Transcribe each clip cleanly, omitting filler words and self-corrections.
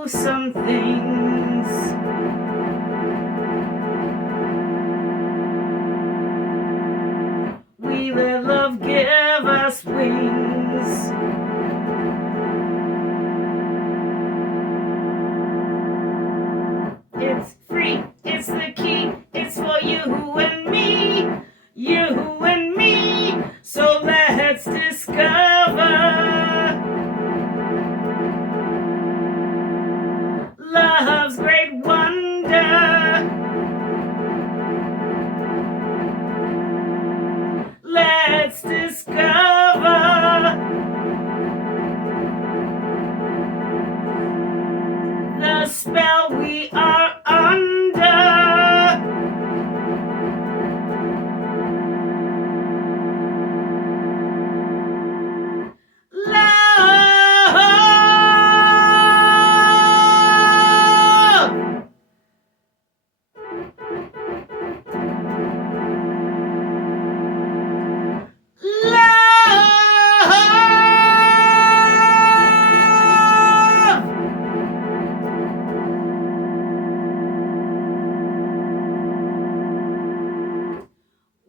do some things. We let love give us wings. It's free, it's the key, it's for you and me, you and me. So let's discover love's great wonder. Let's discover the spell we are under. Love! Love!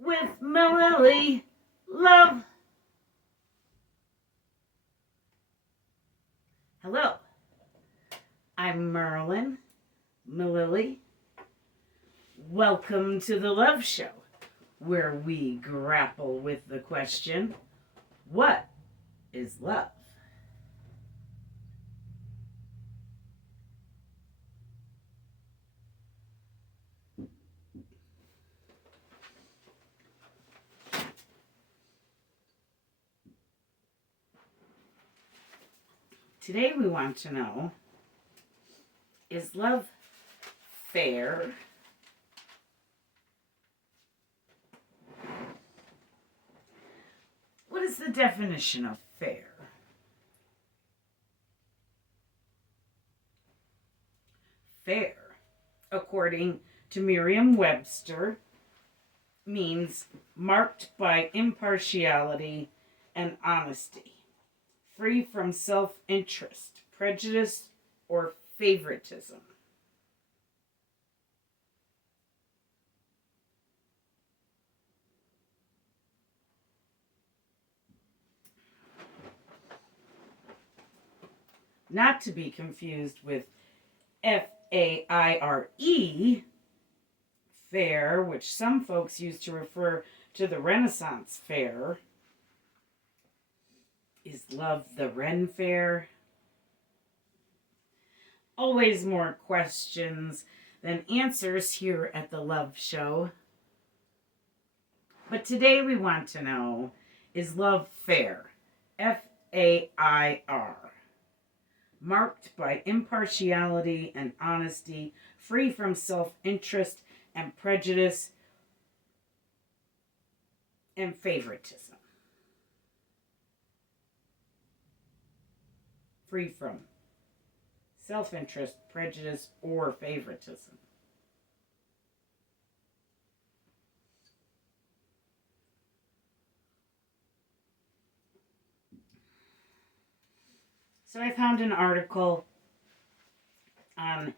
With Mililli, love. Hello, I'm Merlin, Mililli. Welcome to the Love Show, where we grapple with the question, what is love? Today we want to know, is love fair? What is the definition of fair? Fair, according to Merriam-Webster, means marked by impartiality and honesty, free from self-interest, prejudice, or favoritism. Not to be confused with F-A-I-R-E, fair, which some folks use to refer to the Renaissance fair. Is love the Ren Fair? Always more questions than answers here at the Love Show. But today we want to know, is love fair? F-A-I-R. Marked by impartiality and honesty, free from self-interest and prejudice and favoritism. Free from self-interest, prejudice, or favoritism. So I found an article on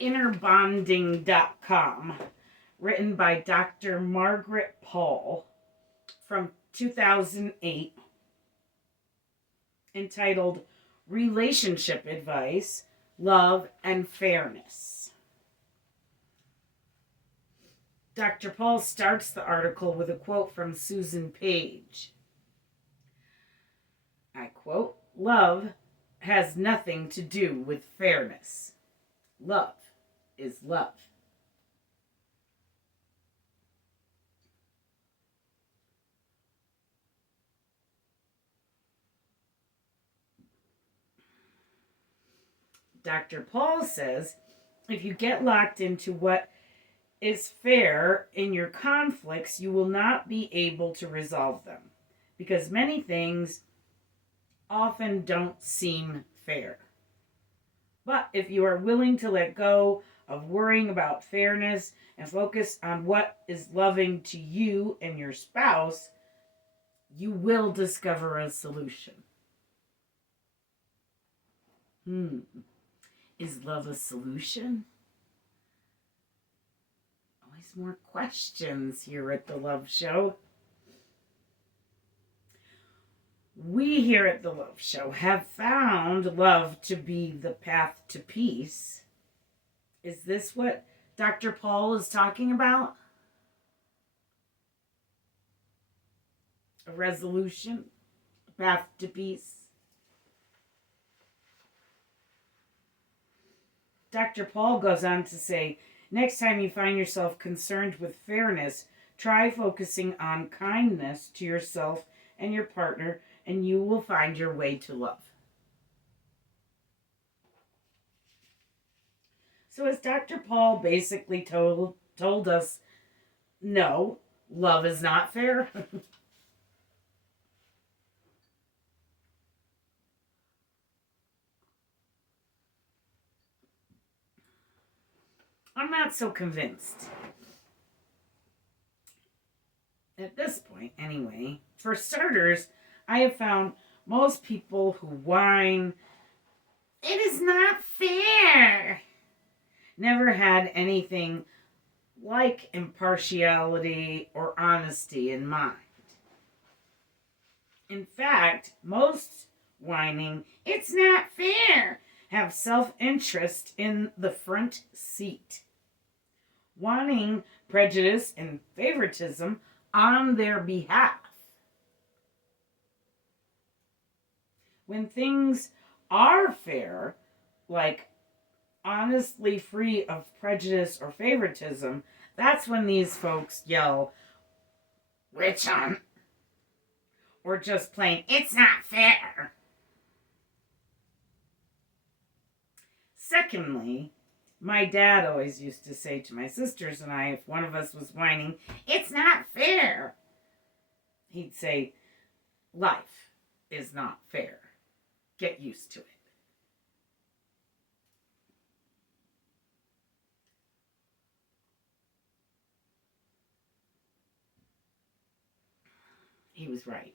innerbonding.com written by Dr. Margaret Paul from 2008 entitled Relationship Advice, Love, and Fairness. Dr. Paul starts the article with a quote from Susan Page. I quote, "Love has nothing to do with fairness. Love is love." Dr. Paul says, if you get locked into what is fair in your conflicts, you will not be able to resolve them, because many things often don't seem fair. But if you are willing to let go of worrying about fairness and focus on what is loving to you and your spouse, you will discover a solution. Is love a solution? Always more questions here at the Love Show. We here at the Love Show have found love to be the path to peace. Is this what Dr. Paul is talking about? A resolution? A path to peace? Dr. Paul goes on to say, next time you find yourself concerned with fairness, try focusing on kindness to yourself and your partner, and you will find your way to love. So as Dr. Paul basically told us, no, love is not fair. I'm not so convinced. At this point, anyway. For starters, I have found most people who whine, it is not fair, never had anything like impartiality or honesty in mind. In fact, most whining, it's not fair, have self-interest in the front seat, wanting prejudice and favoritism on their behalf. When things are fair, like honestly free of prejudice or favoritism, that's when these folks yell, witch hunt, or just plain, it's not fair. Secondly, my dad always used to say to my sisters and I, if one of us was whining, it's not fair, he'd say, life is not fair. Get used to it. He was right.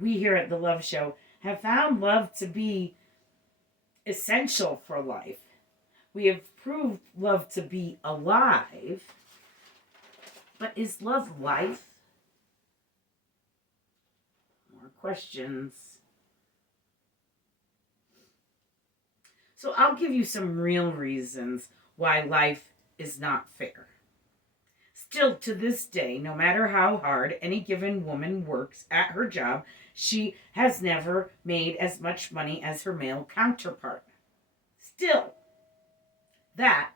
We here at the Love Show have found love to be essential for life. We have proved love to be alive. But is love life? More questions. So I'll give you some real reasons why life is not fair. Still to this day, no matter how hard any given woman works at her job, she has never made as much money as her male counterpart. Still, that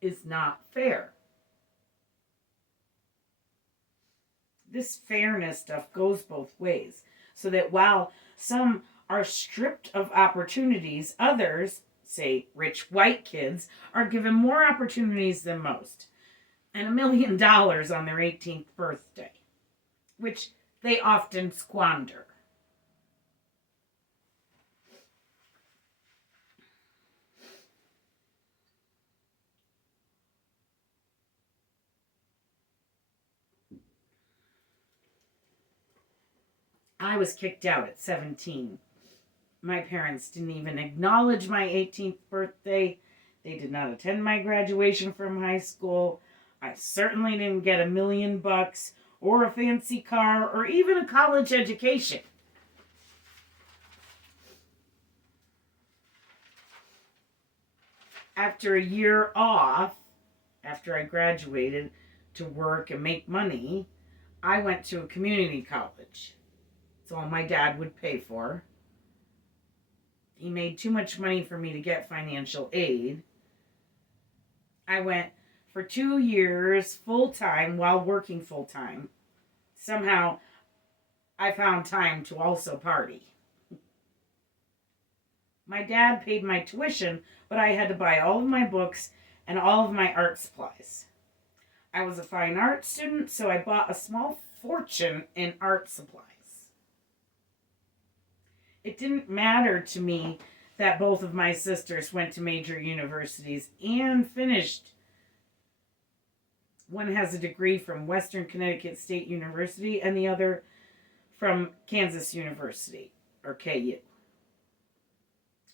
is not fair. This fairness stuff goes both ways, so that while some are stripped of opportunities, others, say rich white kids, are given more opportunities than most, and $1 million on their 18th birthday, which they often squander. I was kicked out at 17. My parents didn't even acknowledge my 18th birthday. They did not attend my graduation from high school. I certainly didn't get $1 million or a fancy car or even a college education. After a year off, after I graduated to work and make money, I went to a community college. It's all my dad would pay for. He made too much money for me to get financial aid. I went for 2 years full-time while working full-time. Somehow, I found time to also party. My dad paid my tuition, but I had to buy all of my books and all of my art supplies. I was a fine art student, so I bought a small fortune in art supplies. It didn't matter to me that both of my sisters went to major universities and finished. One has a degree from Western Connecticut State University and the other from Kansas University, or KU.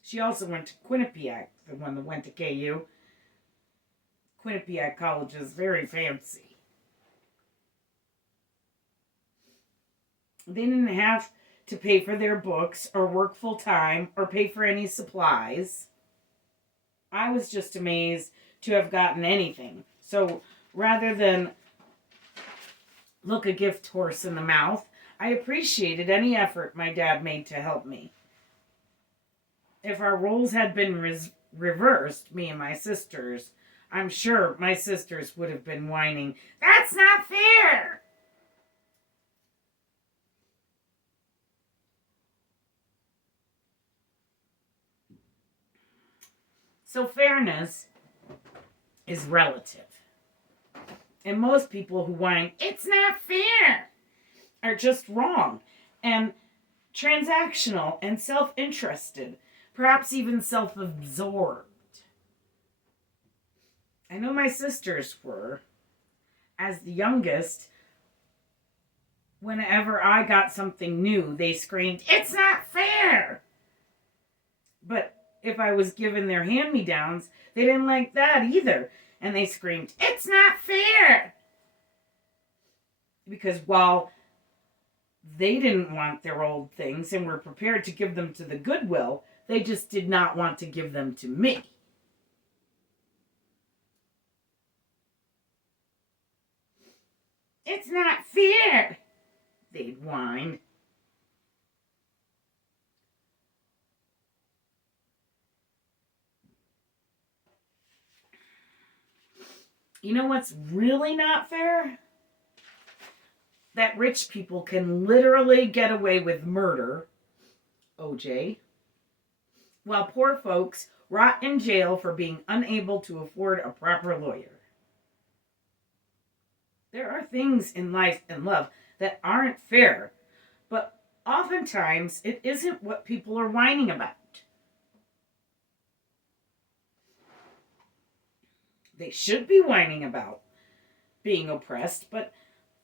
She also went to Quinnipiac, the one that went to KU. Quinnipiac College is very fancy. They didn't have to pay for their books or work full time or pay for any supplies. I was just amazed to have gotten anything. So rather than look a gift horse in the mouth, I appreciated any effort my dad made to help me. If our roles had been reversed, me and my sisters, I'm sure my sisters would have been whining, "That's not fair!" So fairness is relative. And most people who whine, "It's not fair," are just wrong and transactional and self-interested, perhaps even self-absorbed. I know my sisters were. As the youngest, whenever I got something new, they screamed, "It's not fair!" But if I was given their hand-me-downs, they didn't like that either. And they screamed, "It's not fair!" Because while they didn't want their old things and were prepared to give them to the Goodwill, they just did not want to give them to me. "It's not fair," they'd whine. You know what's really not fair? That rich people can literally get away with murder, OJ, while poor folks rot in jail for being unable to afford a proper lawyer. There are things in life and love that aren't fair, but oftentimes it isn't what people are whining about. They should be whining about being oppressed, but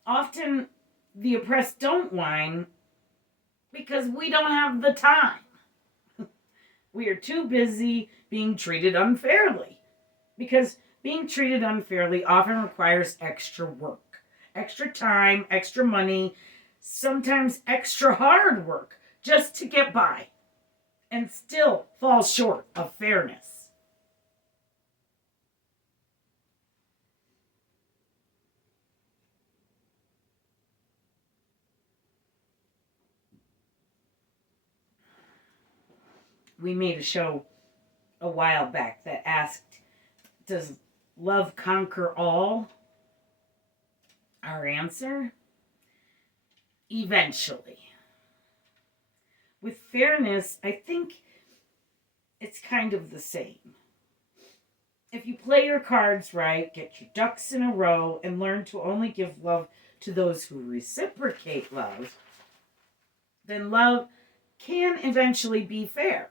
often the oppressed don't whine because we don't have the time. We are too busy being treated unfairly, because being treated unfairly often requires extra work, extra time, extra money, sometimes extra hard work just to get by, and still falls short of fairness. We made a show a while back that asked, "Does love conquer all?" Our answer: eventually. With fairness, I think it's kind of the same. If you play your cards right, get your ducks in a row, and learn to only give love to those who reciprocate love, then love can eventually be fair.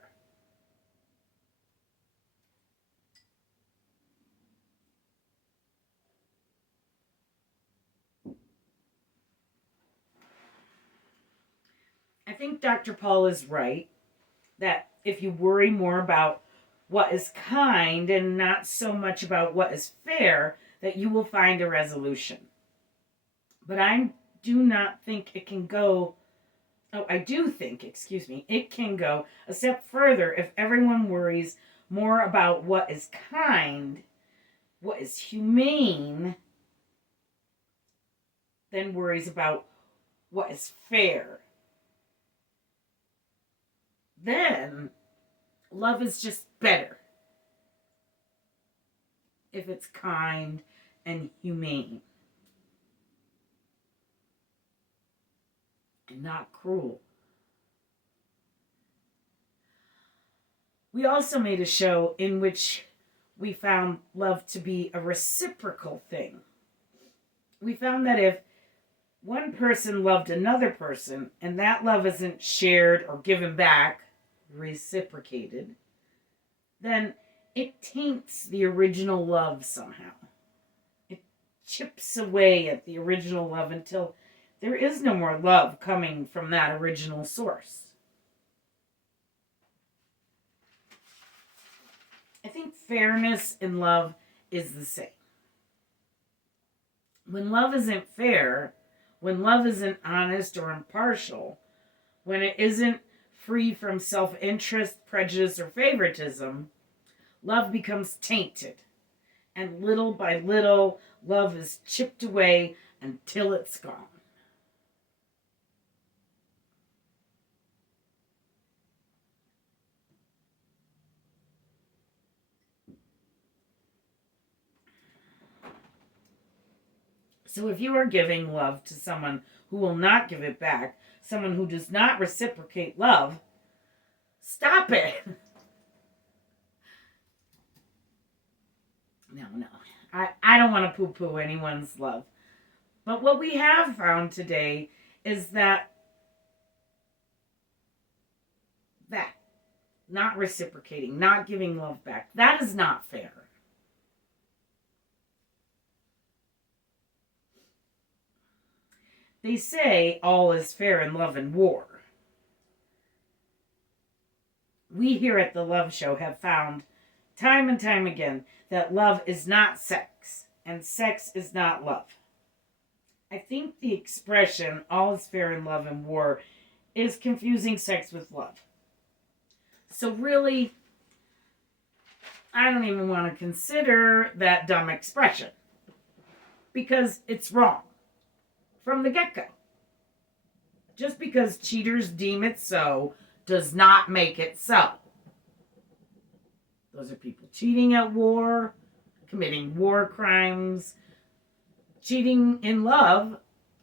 I think Dr. Paul is right that if you worry more about what is kind and not so much about what is fair, that you will find a resolution. But I do not think it can go, I do think, it can go a step further if everyone worries more about what is kind, what is humane, than worries about what is fair. Then love is just better if it's kind and humane and not cruel. We also made a show in which we found love to be a reciprocal thing. We found that if one person loved another person and that love isn't shared or given back, reciprocated, then it taints the original love somehow. It chips away at the original love until there is no more love coming from that original source. I think fairness in love is the same. When love isn't fair, when love isn't honest or impartial, when it isn't free from self interest, prejudice, or favoritism, love becomes tainted. And little by little, love is chipped away until it's gone. So if you are giving love to someone who will not give it back, someone who does not reciprocate love, stop it. No. I don't want to poo-poo anyone's love. But what we have found today is that not reciprocating, not giving love back, that is not fair. They say all is fair in love and war. We here at the Love Show have found time and time again that love is not sex and sex is not love. I think the expression all is fair in love and war is confusing sex with love. So really, I don't even want to consider that dumb expression because it's wrong from the get-go. Just because cheaters deem it so does not make it so. Those are people cheating at war, committing war crimes, cheating in love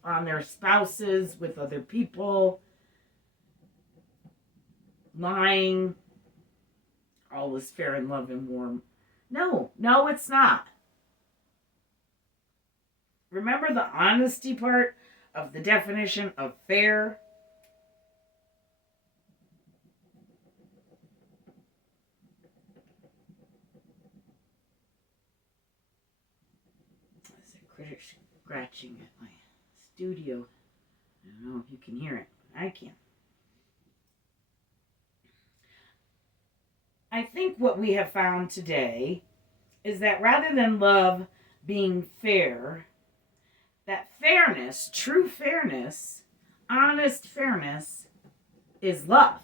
on their spouses with other people, lying. All is fair in love and war. No, it's not. Remember the honesty part of the definition of fair? There's a critter scratching at my studio. I don't know if you can hear it. I can. I think what we have found today is that rather than love being fair, that fairness, true fairness, honest fairness, is love.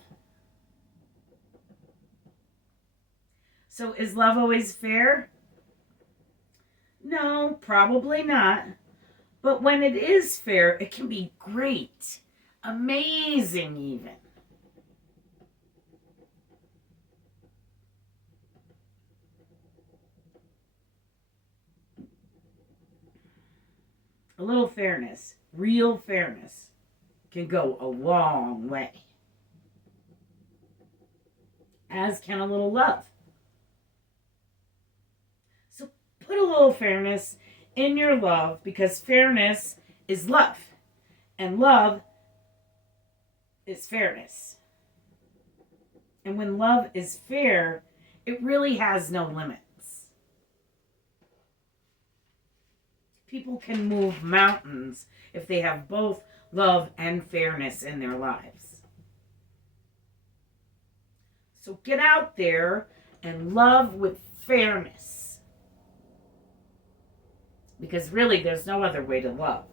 So is love always fair? No, probably not. But when it is fair, it can be great, amazing even. A little fairness, real fairness, can go a long way. As can a little love. So put a little fairness in your love because fairness is love. And love is fairness. And when love is fair, it really has no limits. People can move mountains if they have both love and fairness in their lives. So get out there and love with fairness. Because really, there's no other way to love.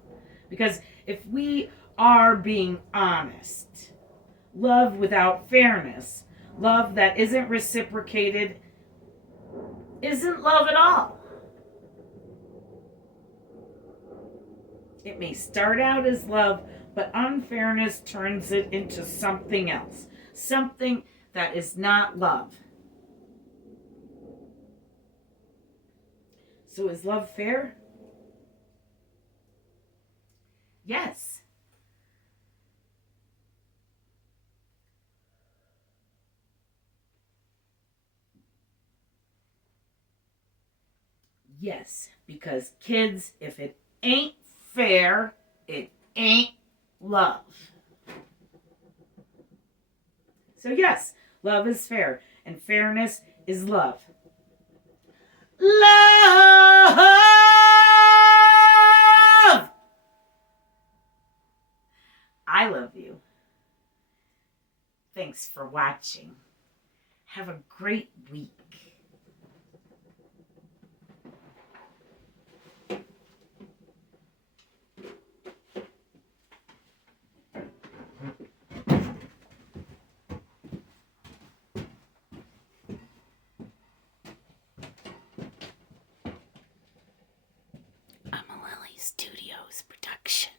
Because if we are being honest, love without fairness, love that isn't reciprocated, isn't love at all. It may start out as love, but unfairness turns it into something else. Something that is not love. So is love fair? Yes. Yes, because kids, if it ain't fair, it ain't love. So yes, love is fair, and fairness is love. Love! I love you. Thanks for watching. Have a great week. Studios production.